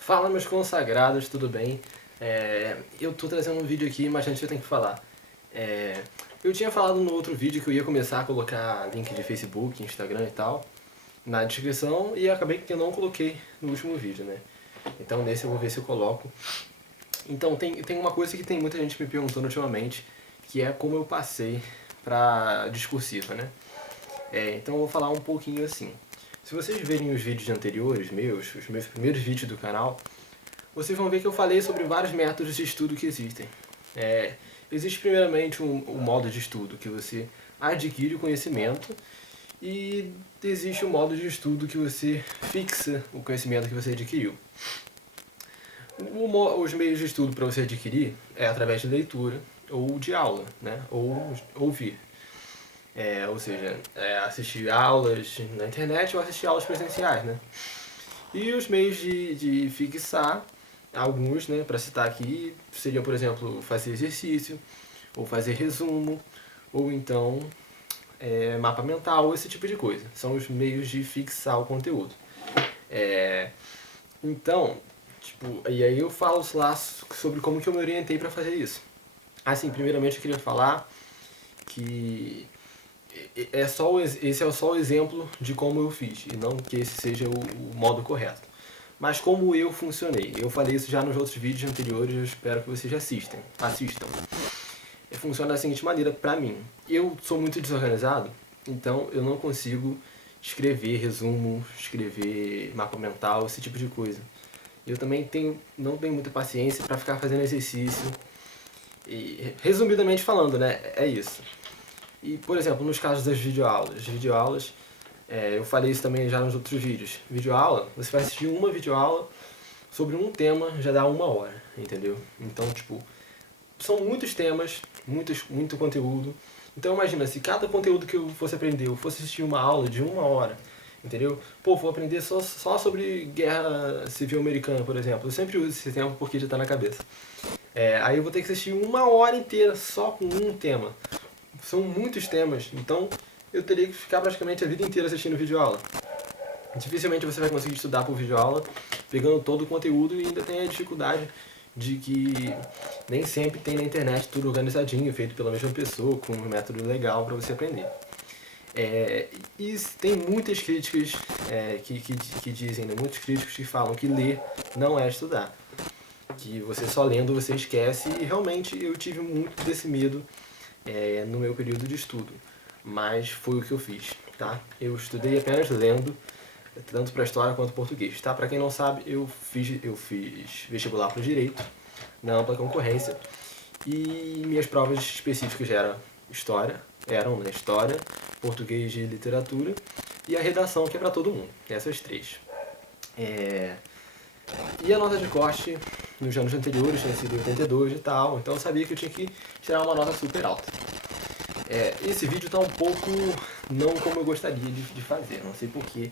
Fala, meus consagrados, tudo bem? Eu tô trazendo um vídeo aqui, mas antes eu tenho que falar. Eu tinha falado no outro vídeo que eu ia começar a colocar link de Facebook, Instagram e tal na descrição e acabei que eu não coloquei no último vídeo, né? Então nesse eu vou ver se eu coloco. Então tem uma coisa que tem muita gente me perguntando ultimamente, que é como eu passei pra discursiva, né? Então eu vou falar um pouquinho assim. Se vocês verem os vídeos anteriores meus, os meus primeiros vídeos do canal, vocês vão ver que eu falei sobre vários métodos de estudo que existem. Existe primeiramente um modo de estudo que você adquire o conhecimento e existe o modo de estudo que você fixa o conhecimento que você adquiriu. Os meios de estudo para você adquirir é através de leitura ou de aula, né? Ou ouvir. Ou seja, assistir aulas na internet ou assistir aulas presenciais, né? E os meios de fixar, alguns, né, para citar aqui, seriam, por exemplo, fazer exercício, ou fazer resumo, ou então mapa mental, esse tipo de coisa. São os meios de fixar o conteúdo. Então, e aí eu falo lá sobre como que eu me orientei para fazer isso. Assim, primeiramente eu queria falar que esse é só o exemplo de como eu fiz, e não que esse seja o modo correto. Mas como eu funcionei, eu falei isso já nos outros vídeos anteriores, eu espero que vocês assistam. Funciona da seguinte maneira pra mim. Eu sou muito desorganizado, então eu não consigo escrever resumo, escrever mapa mental, esse tipo de coisa. Eu também não tenho muita paciência para ficar fazendo exercício. E, resumidamente falando, né, é isso. E, por exemplo, nos casos das videoaulas, eu falei isso também já nos outros vídeos. Videoaula, você vai assistir uma videoaula sobre um tema, já dá 1 hora, entendeu? Então, são muitos temas, muito conteúdo. Então imagina, se cada conteúdo que eu fosse aprender, eu fosse assistir uma aula de 1 hora, entendeu? Pô, vou aprender só sobre guerra civil americana, por exemplo. Eu sempre uso esse exemplo porque já tá na cabeça. Aí eu vou ter que assistir 1 hora inteira só com um tema. São muitos temas, então eu teria que ficar praticamente a vida inteira assistindo videoaula. Dificilmente você vai conseguir estudar por videoaula, pegando todo o conteúdo e ainda tem a dificuldade de que nem sempre tem na internet tudo organizadinho, feito pela mesma pessoa, com um método legal para você aprender. E tem muitas críticas que dizem, né, muitos críticos que falam que ler não é estudar. Que você só lendo você esquece, e realmente eu tive muito desse medo no meu período de estudo. Mas foi o que eu fiz, tá? Eu estudei apenas lendo, tanto para história quanto português, tá? Para quem não sabe, eu fiz vestibular para o direito, na ampla concorrência, e minhas provas específicas eram né, história, português e literatura, e a redação, que é para todo mundo, essas três. E a nota de corte nos anos anteriores tinha sido 82 e tal, então eu sabia que eu tinha que tirar uma nota super alta. Esse vídeo tá um pouco não como eu gostaria de fazer, não sei porquê.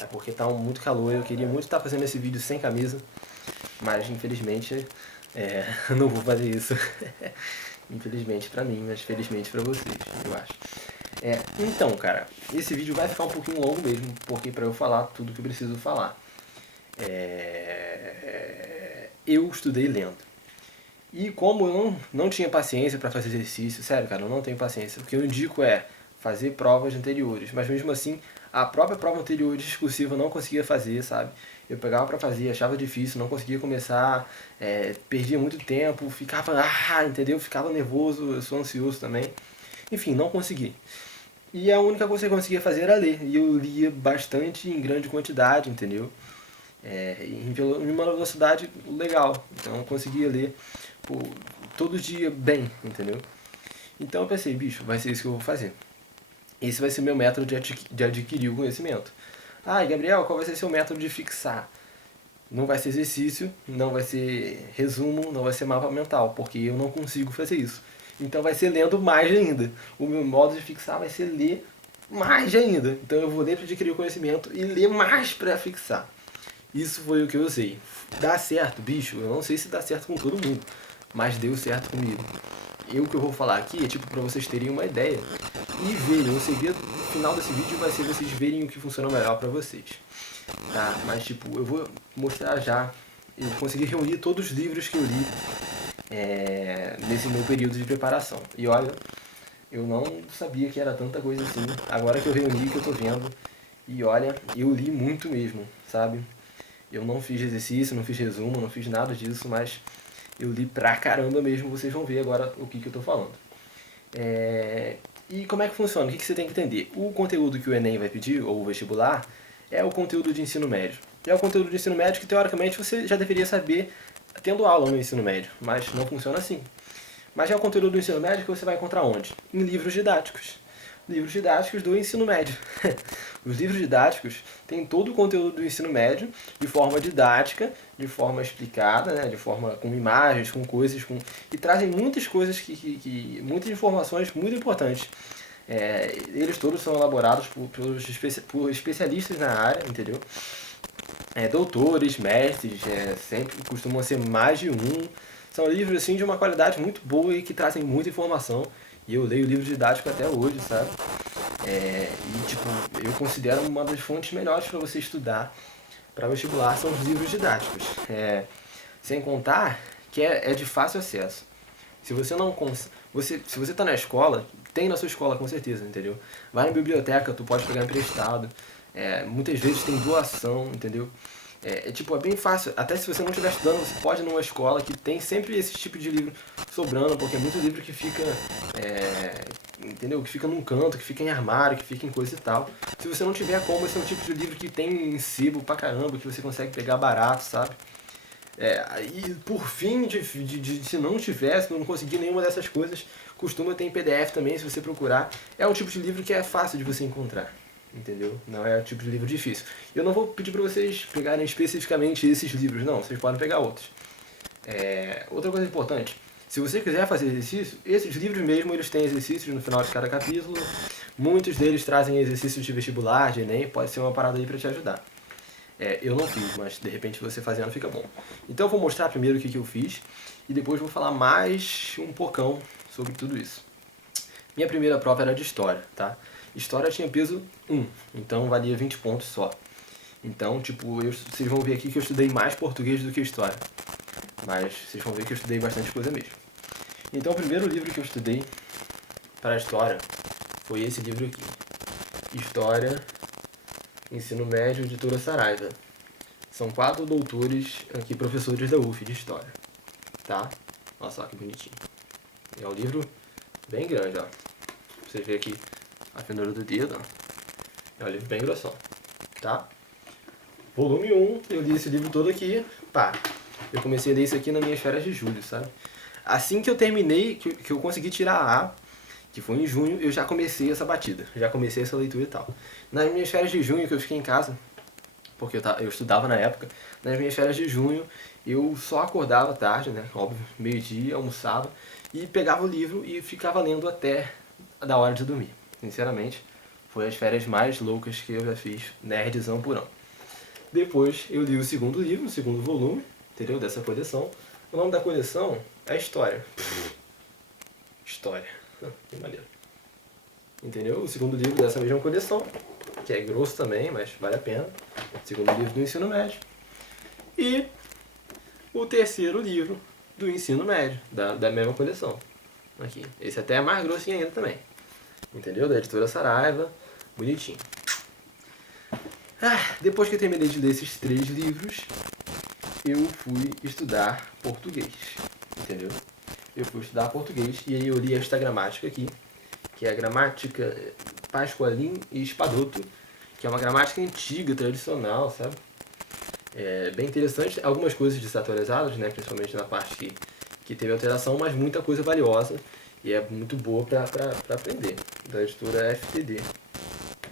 É porque tá muito calor, eu queria muito estar fazendo esse vídeo sem camisa, mas infelizmente não vou fazer isso. Infelizmente pra mim, mas felizmente pra vocês, eu acho. Então, cara, esse vídeo vai ficar um pouquinho longo mesmo, porque pra eu falar tudo que eu preciso falar. Eu estudei lendo. E como eu não tinha paciência para fazer exercício, sério, cara, eu não tenho paciência. O que eu indico é fazer provas anteriores. Mas mesmo assim, a própria prova anterior discursiva eu não conseguia fazer, sabe? Eu pegava para fazer, achava difícil, não conseguia começar, perdia muito tempo, entendeu? Ficava nervoso, eu sou ansioso também. Enfim, não consegui. E a única coisa que eu conseguia fazer era ler. E eu lia bastante em grande quantidade, entendeu? Em uma velocidade legal. Então eu conseguia ler todo dia bem, entendeu? Então eu pensei, bicho, vai ser isso que eu vou fazer. Esse vai ser meu método de adquirir o conhecimento. Ah, e Gabriel, qual vai ser seu método de fixar? Não vai ser exercício, não vai ser resumo, não vai ser mapa mental, porque eu não consigo fazer isso. Então vai ser lendo mais ainda. O meu modo de fixar vai ser ler mais ainda. Então eu vou ler para adquirir o conhecimento e ler mais para fixar. Isso foi o que eu usei. Dá certo, bicho? Eu não sei se dá certo com todo mundo, mas deu certo comigo. O que eu vou falar aqui é tipo pra vocês terem uma ideia e verem. O segredo no final desse vídeo vai ser vocês verem o que funciona melhor pra vocês. Tá? Mas tipo, eu vou mostrar já eu consegui reunir todos os livros que eu li nesse meu período de preparação. E olha, eu não sabia que era tanta coisa assim. Agora que eu reuni, que eu tô vendo. E olha, eu li muito mesmo, sabe? Eu não fiz exercício, não fiz resumo, não fiz nada disso, mas eu li pra caramba mesmo. Vocês vão ver agora o que eu tô falando. E como é que funciona? O que você tem que entender? O conteúdo que o Enem vai pedir, ou o vestibular, é o conteúdo de ensino médio. E é o conteúdo de ensino médio que, teoricamente, você já deveria saber tendo aula no ensino médio, mas não funciona assim. Mas é o conteúdo do ensino médio que você vai encontrar onde? Em livros didáticos. Livros didáticos do ensino médio. Os livros didáticos têm todo o conteúdo do ensino médio de forma didática, de forma explicada, né? De forma com imagens, com coisas, e trazem muitas coisas muitas informações muito importantes. Eles todos são elaborados por especialistas na área, entendeu? Doutores, mestres, sempre costumam ser mais de um. São livros assim de uma qualidade muito boa e que trazem muita informação. E eu leio livro didático até hoje, sabe? E tipo, eu considero uma das fontes melhores para você estudar para vestibular são os livros didáticos. Sem contar que é de fácil acesso. Se você não se você tá na escola, tem na sua escola com certeza, entendeu? Vai na biblioteca, tu pode pegar emprestado. Muitas vezes tem doação, entendeu? É bem fácil. Até se você não estiver estudando, você pode ir numa escola que tem sempre esse tipo de livro sobrando, porque é muito livro que fica, entendeu? Que fica num canto, que fica em armário, que fica em coisa e tal. Se você não tiver como, esse é um tipo de livro que tem em sebo pra caramba, que você consegue pegar barato, sabe? E por fim, se não tivesse, não conseguir nenhuma dessas coisas, costuma ter em PDF também, se você procurar. É um tipo de livro que é fácil de você encontrar, entendeu? Não é um tipo de livro difícil. Eu não vou pedir para vocês pegarem especificamente esses livros, não, vocês podem pegar outros. Outra coisa importante, se você quiser fazer exercício, esses livros mesmo, eles têm exercícios no final de cada capítulo. Muitos deles trazem exercícios de vestibular, de Enem, pode ser uma parada aí para te ajudar. Eu não fiz, mas de repente você fazendo fica bom. Então eu vou mostrar primeiro o que eu fiz e depois vou falar mais um pocão sobre tudo isso. Minha primeira prova era de História, tá? História tinha peso 1, então valia 20 pontos só. Então, tipo, vocês vão ver aqui que eu estudei mais português do que História. Mas vocês vão ver que eu estudei bastante coisa mesmo. Então o primeiro livro que eu estudei para a História foi esse livro aqui. História, Ensino Médio, Editora Saraiva. São 4 doutores aqui, professores da UF de História. Tá? Olha só que bonitinho. É um livro bem grande, ó. Você vê aqui a finura do dedo, ó. É um livro bem grossão. Tá? Volume 1, eu li esse livro todo aqui. Pá, eu comecei a ler isso aqui nas minhas férias de julho, sabe? Assim que eu terminei, que eu consegui tirar a A, que foi em junho, eu já comecei essa batida. Já comecei essa leitura e tal. Nas minhas férias de junho, que eu fiquei em casa, porque eu estudava na época, nas minhas férias de junho, eu só acordava tarde, né? Óbvio, meio-dia, almoçava, e pegava o livro e ficava lendo até da hora de dormir. Sinceramente, foi as férias mais loucas que eu já fiz, nerdzão purão. Depois eu li o segundo livro, o segundo volume, entendeu? Dessa coleção. O nome da coleção é História. História. Que maneiro. Entendeu? O segundo livro dessa mesma coleção, que é grosso também, mas vale a pena. O segundo livro do ensino médio. E o terceiro livro do ensino médio, da mesma coleção. Aqui. Esse até é mais grossinho ainda também. Entendeu? Da editora Saraiva. Bonitinho. Depois que eu terminei de ler esses 3 livros, eu fui estudar português. Entendeu? Eu fui estudar português e aí eu li esta gramática aqui, que é a gramática Pasqualin e Espadoto, que é uma gramática antiga, tradicional, sabe? É bem interessante, algumas coisas desatualizadas, né? Principalmente na parte que teve alteração, mas muita coisa valiosa e é muito boa para aprender, da editora FTD.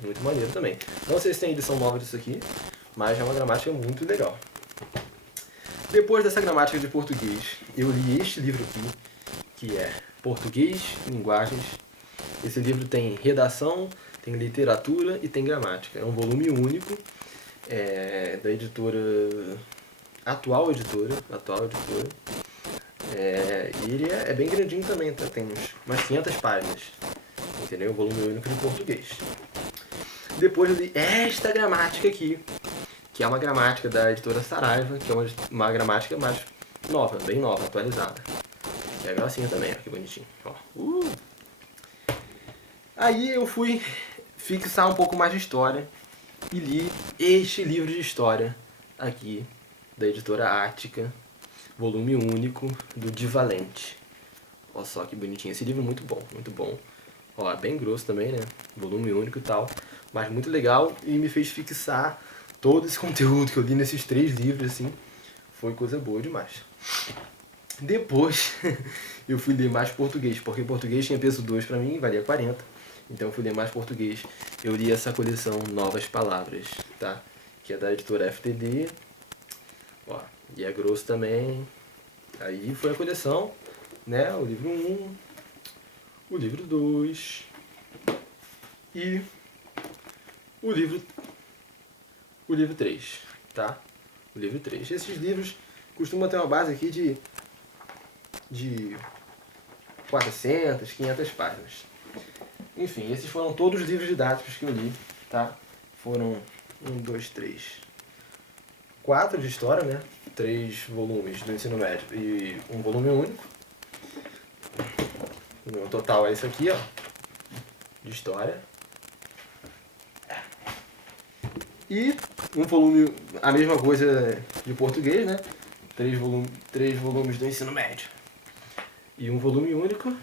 Muito maneiro também. Não sei se tem edição nova disso aqui, mas é uma gramática muito legal. Depois dessa gramática de português, eu li este livro aqui, que é Português, Linguagens. Esse livro tem redação, tem literatura e tem gramática. É um volume único, da editora Atual Editora. E ele é bem grandinho também, tá? Tem umas 500 páginas. Entendeu? Um volume único de português. Depois eu li esta gramática aqui, que é uma gramática da editora Saraiva, que é uma gramática mais nova, bem nova, atualizada. É grossinha também, ó, que bonitinho. Ó. Aí eu fui fixar um pouco mais de história e li este livro de história aqui, da editora Ática, volume único, do Di Valente. Olha só que bonitinho. Esse livro é muito bom, muito bom. Ó, é bem grosso também, né? Volume único e tal. Mas muito legal e me fez fixar todo esse conteúdo que eu li nesses 3 livros, assim. Foi coisa boa demais. Depois, eu fui ler mais português, porque português tinha peso 2 pra mim, valia 40. Então eu fui ler mais português. Eu li essa coleção Novas Palavras, tá? Que é da editora FTD. Ó, e é grosso também. Aí foi a coleção, né? O livro 1, o livro 2 e o livro 3, tá? O livro 3. Esses livros costumam ter uma base aqui de 400, 500 páginas. Enfim, esses foram todos os livros didáticos que eu li, tá? Foram 4 de história, né? 3 volumes do ensino médio e um volume único. No total é isso aqui, ó, de história. E um volume, a mesma coisa de português, né? 3 volumes do ensino médio. E um volume único.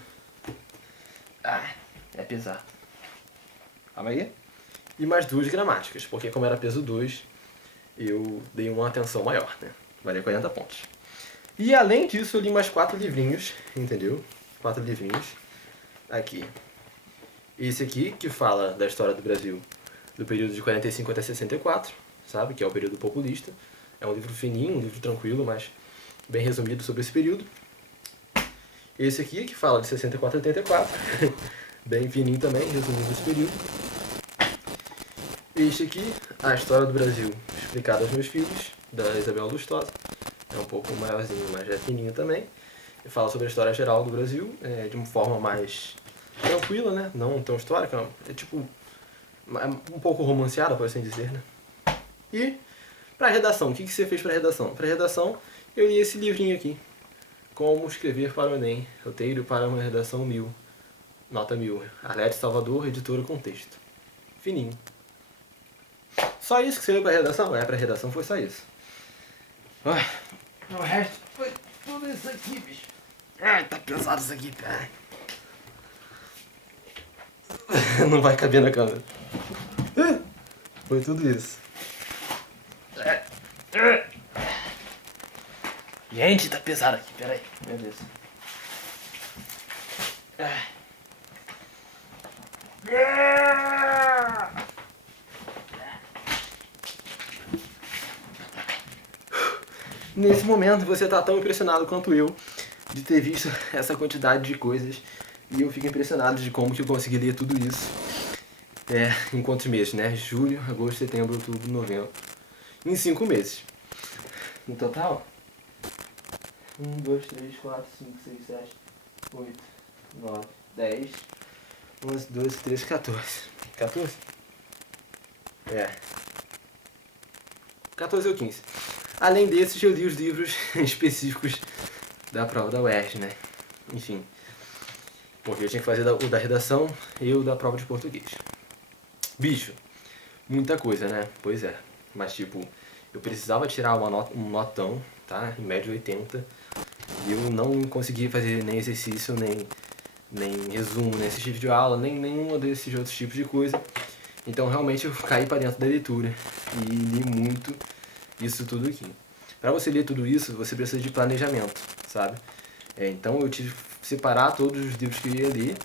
Ah, é pesado. Calma aí. E mais 2 gramáticas, porque como era peso 2, eu dei uma atenção maior, né? Valia 40 pontos. E além disso, eu li mais 4 livrinhos, entendeu? 4 livrinhos. Aqui. Esse aqui, que fala da história do Brasil do período de 45 até 64, sabe? Que é o período populista. É um livro fininho, um livro tranquilo, mas bem resumido sobre esse período. Esse aqui, que fala de 64 a 84, bem fininho também, resumindo esse período. Este aqui, a história do Brasil explicada aos meus filhos, da Isabel Lustosa. É um pouco maiorzinho, mas é fininho também. Ele fala sobre a história geral do Brasil, de uma forma mais tranquila, né? Não tão histórica, é tipo um pouco romanceada, por assim dizer, né? E para redação, o que você fez para redação? Para redação, eu li esse livrinho aqui, Como Escrever para o Enem, roteiro para uma redação 1000, nota 1000, Arlete Salvador, editora Contexto. Fininho. Só isso que você veio para redação? Para redação foi só isso. O resto foi tudo isso aqui, bicho. Ai, tá pesado isso aqui, cara. Não vai caber na câmera. Foi tudo isso. Gente, tá pesado aqui, peraí. Meu Deus. Nesse momento você tá tão impressionado quanto eu de ter visto essa quantidade de coisas. E eu fico impressionado de como que eu consegui ler tudo isso. Em quantos meses, né? Julho, agosto, setembro, outubro, novembro. Em 5 meses. No total, 1, 2, 3, 4, 5, 6, 7, 8, 9, 10, 11, 12, 13, 14. 14? 14 ou 15. Além desses, eu li os livros específicos da prova da UERJ, né? Enfim. Porque eu tinha que fazer o da redação e o da prova de português. Bicho, muita coisa, né? Pois é. Mas tipo, eu precisava tirar um notão, tá? Em média 80. E eu não conseguia fazer nem exercício, nem resumo, nem assistir vídeo aula, nem nenhum desses outros tipos de coisa. Então realmente eu caí pra dentro da leitura e li muito isso tudo aqui. Pra você ler tudo isso, você precisa de planejamento, sabe? Então eu tive que separar todos os livros que eu ia ler,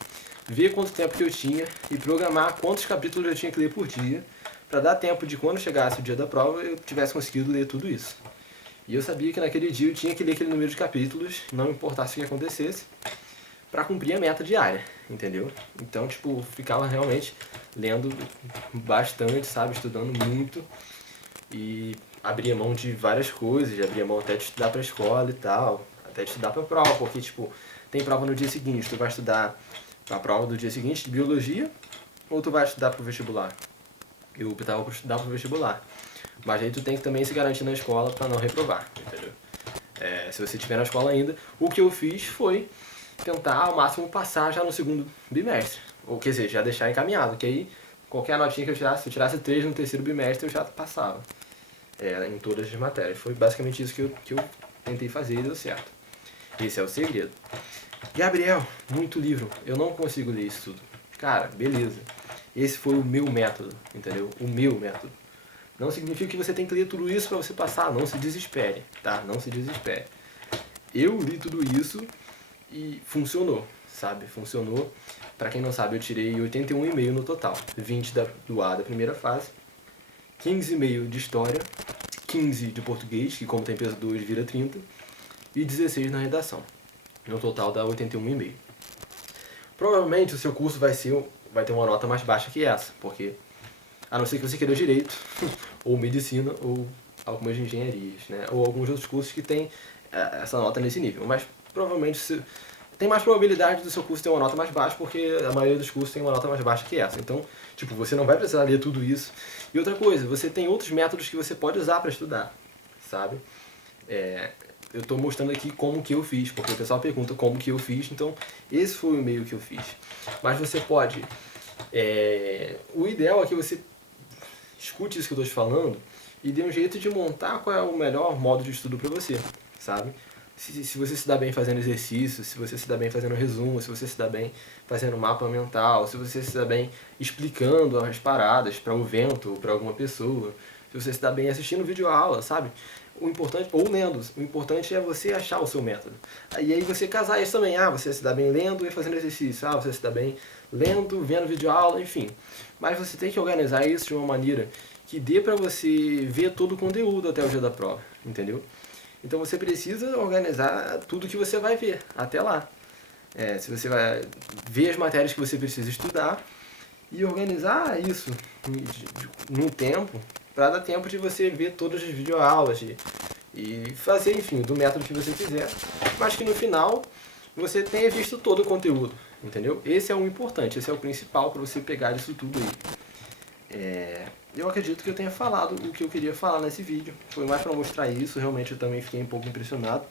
ver quanto tempo que eu tinha e programar quantos capítulos eu tinha que ler por dia, para dar tempo de quando chegasse o dia da prova eu tivesse conseguido ler tudo isso. E eu sabia que naquele dia eu tinha que ler aquele número de capítulos, não importasse o que acontecesse, para cumprir a meta diária, entendeu? Então, tipo, ficava realmente lendo bastante, sabe? Estudando muito e abria mão de várias coisas, abria mão até de estudar pra escola e tal, até de estudar pra prova, porque, tipo, tem prova no dia seguinte, tu vai estudar pra prova do dia seguinte de biologia ou tu vai estudar pro vestibular? Eu optava por estudar pro vestibular, Mas aí tu tem que também se garantir na escola para não reprovar, entendeu? Se você estiver na escola ainda, o que eu fiz foi tentar ao máximo passar já no segundo bimestre. Ou quer dizer, já deixar encaminhado, que aí qualquer notinha que eu tirasse, se eu tirasse 3 no terceiro bimestre, eu já passava em todas as matérias. Foi basicamente isso que eu tentei fazer e deu certo. Esse é o segredo. Gabriel, muito livro, eu não consigo ler isso tudo. Cara, beleza. Esse foi o meu método, entendeu? O meu método. Não significa que você tem que ler tudo isso para você passar, não se desespere, tá? Não se desespere. Eu li tudo isso e funcionou, sabe? Funcionou. Pra quem não sabe, eu tirei 81,5 no total. 20 do A da primeira fase, 15,5 de história, 15 de português, que como tem peso 2 vira 30, e 16 na redação. No total dá 81,5. Provavelmente o seu curso vai ter uma nota mais baixa que essa, porque a não ser que você queira direito, ou medicina, ou algumas engenharias, né? Ou alguns outros cursos que tem essa nota nesse nível. Mas provavelmente tem mais probabilidade do seu curso ter uma nota mais baixa, porque a maioria dos cursos tem uma nota mais baixa que essa. Então, tipo, você não vai precisar ler tudo isso. E outra coisa, você tem outros métodos que você pode usar para estudar, sabe? Eu estou mostrando aqui como que eu fiz, porque o pessoal pergunta como que eu fiz, então esse foi o e-mail que eu fiz. Mas você pode... o ideal é que você escute isso que eu estou te falando e dê um jeito de montar qual é o melhor modo de estudo para você, sabe? Se você se dá bem fazendo exercício, se você se dá bem fazendo resumo, se você se dá bem fazendo mapa mental, se você se dá bem explicando as paradas para o vento ou para alguma pessoa, se você se dá bem assistindo videoaula, sabe? O importante, ou lendo, o importante é você achar o seu método. E aí você casar isso também, você se dá bem lendo e fazendo exercício, você se dá bem lendo, vendo videoaula, enfim. Mas você tem que organizar isso de uma maneira que dê para você ver todo o conteúdo até o dia da prova, entendeu? Então você precisa organizar tudo que você vai ver até lá. Se você vai ver as matérias que você precisa estudar e organizar isso no tempo, para dar tempo de você ver todas as videoaulas e fazer, enfim, do método que você quiser, mas que no final você tenha visto todo o conteúdo, entendeu? Esse é o importante, esse é o principal para você pegar isso tudo aí. Eu acredito que eu tenha falado o que eu queria falar nesse vídeo. Foi mais para mostrar isso, realmente eu também fiquei um pouco impressionado,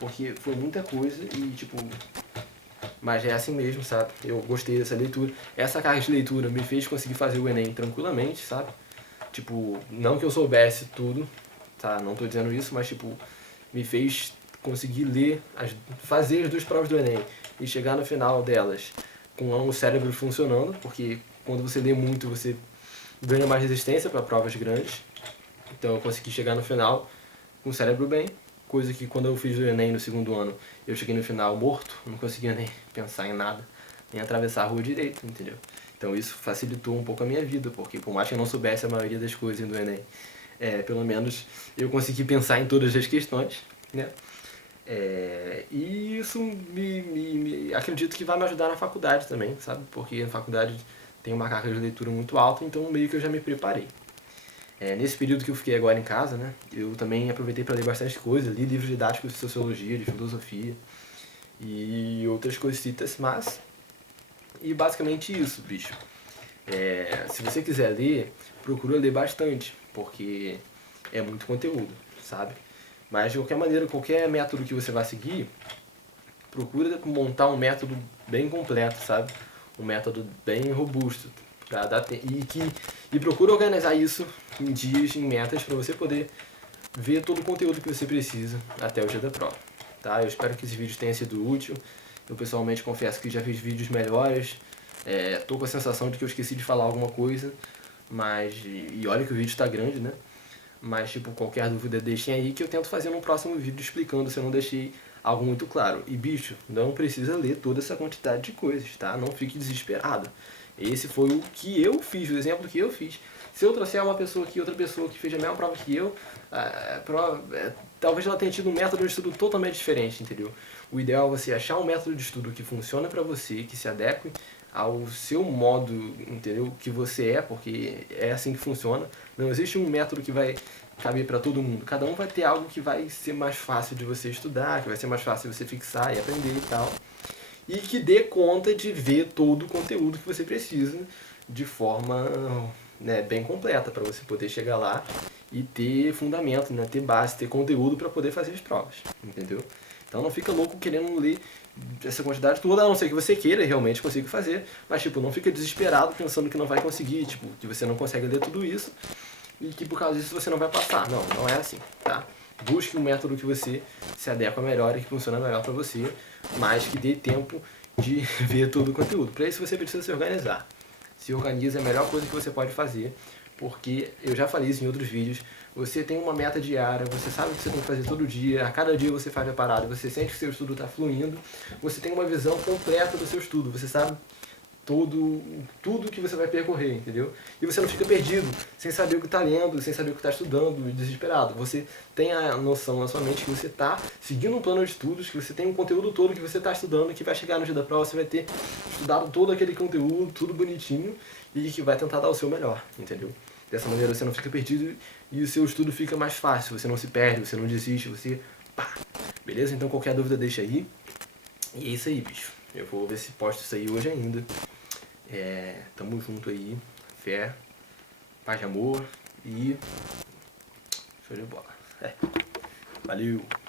porque foi muita coisa e, tipo... Mas é assim mesmo, sabe? Eu gostei dessa leitura. Essa carga de leitura me fez conseguir fazer o Enem tranquilamente, sabe? Tipo, não que eu soubesse tudo, tá? Não tô dizendo isso, mas, tipo, me fez conseguir ler, fazer as 2 provas do Enem e chegar no final delas com o cérebro funcionando, porque quando você lê muito, você ganha mais resistência para provas grandes. Então eu consegui chegar no final com o cérebro bem, coisa que quando eu fiz o Enem no segundo ano, eu cheguei no final morto, não conseguia nem pensar em nada, nem atravessar a rua direito, entendeu? Então isso facilitou um pouco a minha vida, porque por mais que eu não soubesse a maioria das coisas do Enem, pelo menos eu consegui pensar em todas as questões, né? E isso acredito que vai me ajudar na faculdade também, sabe? Porque na faculdade tem uma carga de leitura muito alta, então meio que eu já me preparei. Nesse período que eu fiquei agora em casa, né, eu também aproveitei para ler bastante coisa, li livros didáticos de sociologia, de filosofia e outras coisitas, mas... E basicamente isso, bicho. Se você quiser ler, procura ler bastante, porque é muito conteúdo, sabe? Mas de qualquer maneira, qualquer método que você vai seguir, procura montar um método bem completo, sabe? Um método bem robusto. E procura organizar isso em dias, em metas, para você poder ver todo o conteúdo que você precisa até o dia da prova. Tá? Eu espero que esse vídeo tenha sido útil. Eu pessoalmente confesso que já fiz vídeos melhores. Tô com a sensação de que eu esqueci de falar alguma coisa. E olha que o vídeo está grande, né? Mas, tipo, qualquer dúvida deixem aí que eu tento fazer num próximo vídeo explicando se eu não deixei algo muito claro. E, bicho, não precisa ler toda essa quantidade de coisas, tá? Não fique desesperado. Esse foi o que eu fiz, o exemplo que eu fiz. Se eu trouxer uma pessoa aqui, outra pessoa que fez a mesma prova que eu, talvez ela tenha tido um método de estudo totalmente diferente, entendeu? O ideal é você achar um método de estudo que funcione para você, que se adeque ao seu modo, entendeu? Que você porque é assim que funciona. Não existe um método que vai caber para todo mundo. Cada um vai ter algo que vai ser mais fácil de você estudar, que vai ser mais fácil de você fixar e aprender e tal. E que dê conta de ver todo o conteúdo que você precisa de forma, né, bem completa, para você poder chegar lá e ter fundamento, né? Ter base, ter conteúdo para poder fazer as provas, entendeu? Então não fica louco querendo ler essa quantidade toda, a não ser que você queira e realmente consiga fazer, mas tipo, não fica desesperado pensando que não vai conseguir, tipo, que você não consegue ler tudo isso e que por causa disso você não vai passar. Não, não é assim, tá? Busque um método que você se adequa melhor e que funciona melhor para você, mas que dê tempo de ver todo o conteúdo. Para isso você precisa se organizar. Se organiza é a melhor coisa que você pode fazer, porque eu já falei isso em outros vídeos, você tem uma meta diária, você sabe o que você tem que fazer todo dia, a cada dia você faz a parada, você sente que seu estudo está fluindo, você tem uma visão completa do seu estudo, você sabe tudo que você vai percorrer, entendeu? E você não fica perdido, sem saber o que está lendo, sem saber o que está estudando, desesperado. Você tem a noção na sua mente que você está seguindo um plano de estudos, que você tem um conteúdo todo que você está estudando, que vai chegar no dia da prova, você vai ter estudado todo aquele conteúdo, tudo bonitinho, e que vai tentar dar o seu melhor, entendeu? Dessa maneira você não fica perdido e o seu estudo fica mais fácil, você não se perde, você não desiste, você... pá! Beleza? Então qualquer dúvida deixa aí. E é isso aí, bicho. Eu vou ver se posto isso aí hoje ainda. Tamo junto aí. Fé, paz e amor e show de bola. Valeu!